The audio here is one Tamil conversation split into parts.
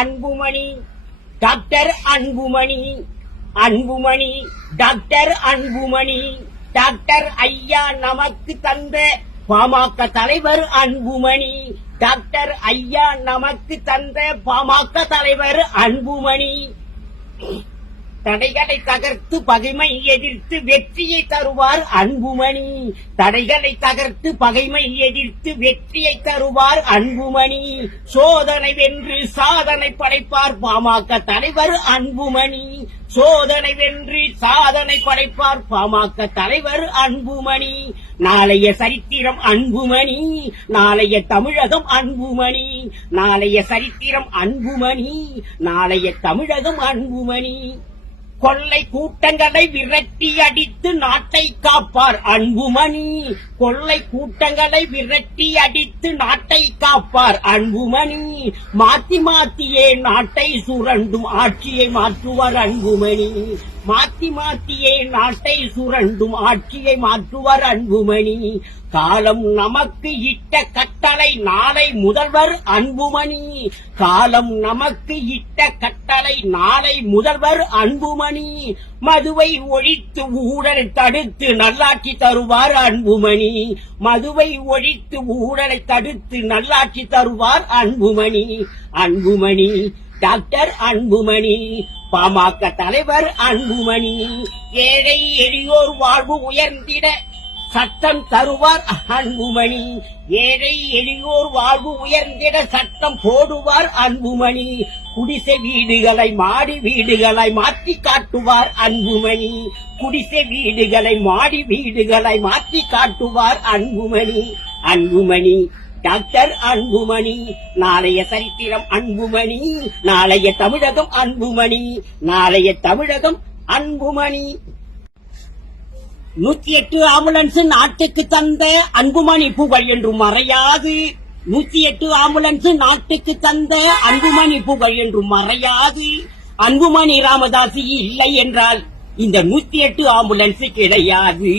Anbumani doctor Anbumani Anbumani doctor Anbumani doctor ஐயா நமக்கு தந்த பாமக தலைவர் அன்புமணி டாக்டர் ஐயா நமக்கு தந்த பாமக தலைவர் அன்புமணி தடைகளை தகர்த்து பகைமை எதிர்த்து வெற்றியை தருவார் அன்புமணி தடைகளை தகர்த்து பகைமை எதிர்த்து வெற்றியை தருவார் அன்புமணி சோதனை வென்று சாதனை படைப்பார் பாமக தலைவர் அன்புமணி சோதனை வென்று சாதனை படைப்பார் பாமக தலைவர் அன்புமணி நாளைய சரித்திரம் அன்புமணி நாளைய தமிழகம் அன்புமணி நாளைய சரித்திரம் அன்புமணி நாளைய தமிழகம் அன்புமணி கொள்ளை கூட்டங்களை விரட்டி அடித்து நாட்டை காப்பார் அன்புமணி கொள்ளை கூட்டங்களை விரட்டி அடித்து நாட்டை காப்பார் அன்புமணி மாத்தி மாத்தியே நாட்டை சுரண்டும் ஆட்சியை மாற்றுவார் அன்புமணி மாத்தி மாத்தியே நாட்டை சுரண்டும் ஆட்சியை மாற்றுவார் அன்புமணி காலம் நமக்கு இட்ட கட்டளை நாளை முதல்வர் அன்புமணி காலம் நமக்கு இட்ட கட்டளை நாளை முதல்வர் அன்புமணி மதுவை ஒழித்து ஊழலை தடுத்து நல்லாட்சி தருவார் அன்புமணி மதுவை ஒழித்து ஊழலை தடுத்து நல்லாட்சி தருவார் அன்புமணி அன்புமணி டாக்டர் அன்புமணி பாமக தலைவர் அன்புமணி ஏழை எளியோர் வாழ்வு உயர்ந்திட சட்டம் தருவார் அன்புமணி ஏழை எளியோர் வாழ்வு உயர்ந்திட சட்டம் போடுவார் அன்புமணி குடிசை வீடுகளை மாடி வீடுகளை மாற்றி காட்டுவார் அன்புமணி குடிசை வீடுகளை மாடி வீடுகளை மாற்றி காட்டுவார் அன்புமணி அன்புமணி டாக்டர் அன்புமணி நாளைய சரித்திரம் அன்புமணி நாளைய தமிழகம் அன்புமணி நாளைய தமிழகம் அன்புமணி 108 ஆம்புலன்ஸ் நாட்டுக்கு தந்த அன்புமணி புகழ் என்று மறையாது 108 ஆம்புலன்ஸ் நாட்டுக்கு தந்த அன்புமணி புகழ் என்று மறையாது அன்புமணி ராமதாஸ் இல்லை என்றால் இந்த 108 ஆம்புலன்ஸ் கிடையாது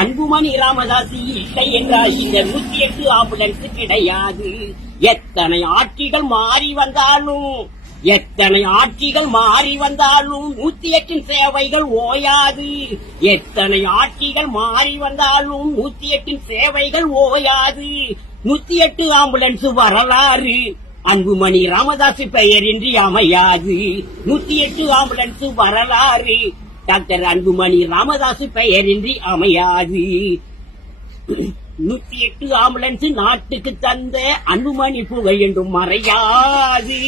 அன்புமணி ராமதாஸ் இல்லை என்றால் இந்த 108 ஆம்புலன்ஸ் கிடையாது எத்தனை ஆட்சிகள் மாறி வந்தாலும் எத்தனை ஆட்சிகள் மாறி வந்தாலும் 108 சேவைகள் ஓயாது எத்தனை ஆட்சிகள் மாறி வந்தாலும் 108 சேவைகள் ஓயாது 108 ஆம்புலன்ஸ் வரலாறு அன்புமணி ராமதாஸ் பெயரின்றி அமையாது 108 ஆம்புலன்ஸ் வரலாறு டாக்டர் அன்புமணி ராமதாஸ் பெயரின்றி அமையாது 108 ஆம்புலன்ஸ் நாட்டுக்கு தந்த அன்புமணி புகழ் என்றும் மறையாது